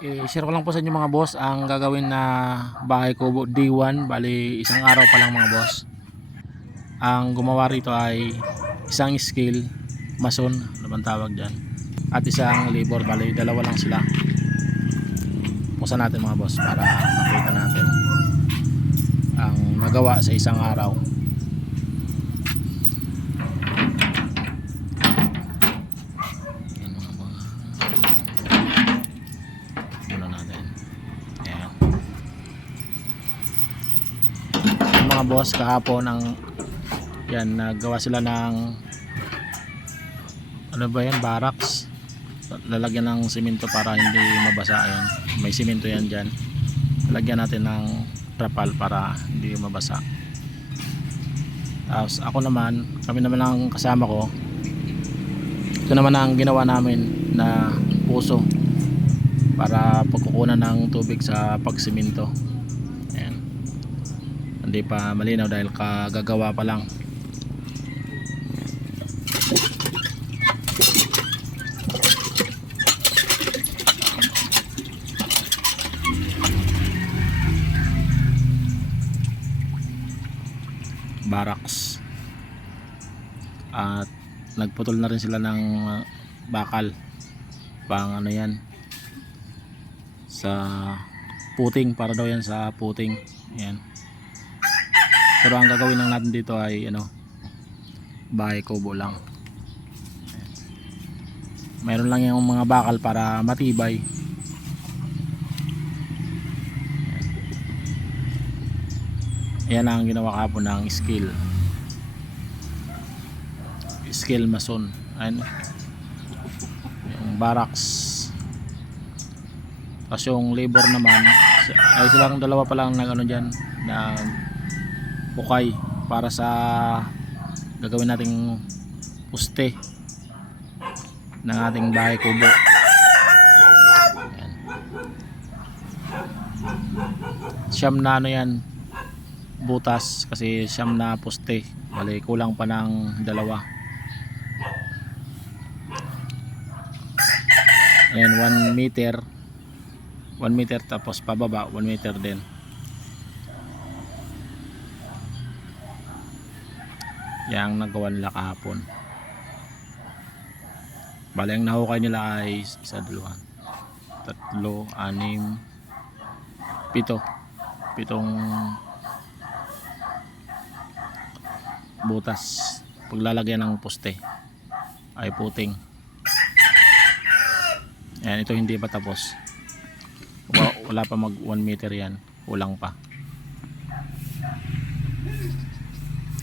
i-share ko lang po sa inyo mga boss ang gagawin na bahay kubo D1 bali isang araw pa lang mga boss. Ang gumawa rito ay isang skill mason ano bang tawag dyan? At isang labor bali dalawa lang sila. Pusa natin mga boss para makita natin ang nagawa sa isang araw Yan mga mga ano natin Ayan. Yung mga boss kahapon ang yan nagawa sila ng ano ba yan barracks. Lalagyan ng simento para hindi mabasa yan may simento yan dyan. Lalagyan natin ng trapal para hindi mabasa. Tapos ako naman kami naman ang kasama ko. Ito naman ang ginawa namin na puso para pagkukunan ng tubig sa pagsiminto hindi pa malinaw dahil kagagawa pa lang. Barracks. At nagputol na rin sila ng uh, bakal. Pang ano yan? Sa puting para daw yan sa puting. Yan pero ang gagawin lang natin dito ay ano bahay kubo lang mayroon lang yung mga bakal para matibay Ayan ang ginawa kapon ng skill. Skill mason. Ayan. Yung barracks. Tapos yung labor naman, ay silang dalawa pa lang nag ano dyan, na bukay para sa gagawin nating puste ng ating bahay kubo. Ayan. Siyam na ano yan, butas kasi siyam na poste bali kulang pa ng dalawa and 1 meter 1 meter tapos pababa 1 meter din yang nagawa nila kahapon. Bali ang nahukay nila ay isa dalawa tatlo anim pito. Pitong butas. Paglalagyan ng poste ay puting. Yan ito hindi pa tapos. Wala, wala pa mag 1 meter yan. Kulang pa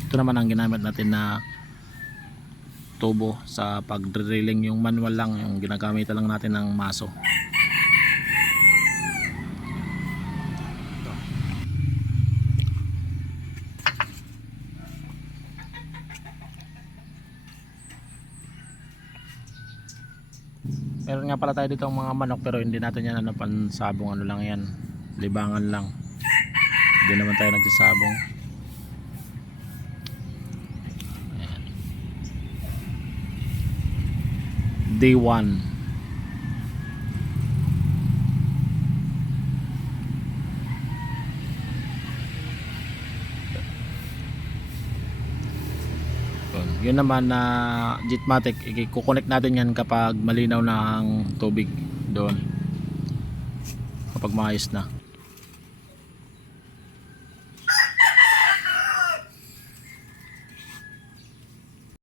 ito naman ang ginamit natin na tubo sa pag drilling yung manual lang yung ginagamit lang natin ng maso Meron nga pala tayo dito mga manok pero hindi natin yan ano pansabong ano lang yan. Libangan lang. Hindi naman tayo nagsasabong. Day 1. Yun. Naman na Jitmatic, i-connect natin yan kapag malinaw na ang tubig doon. Kapag maayos na.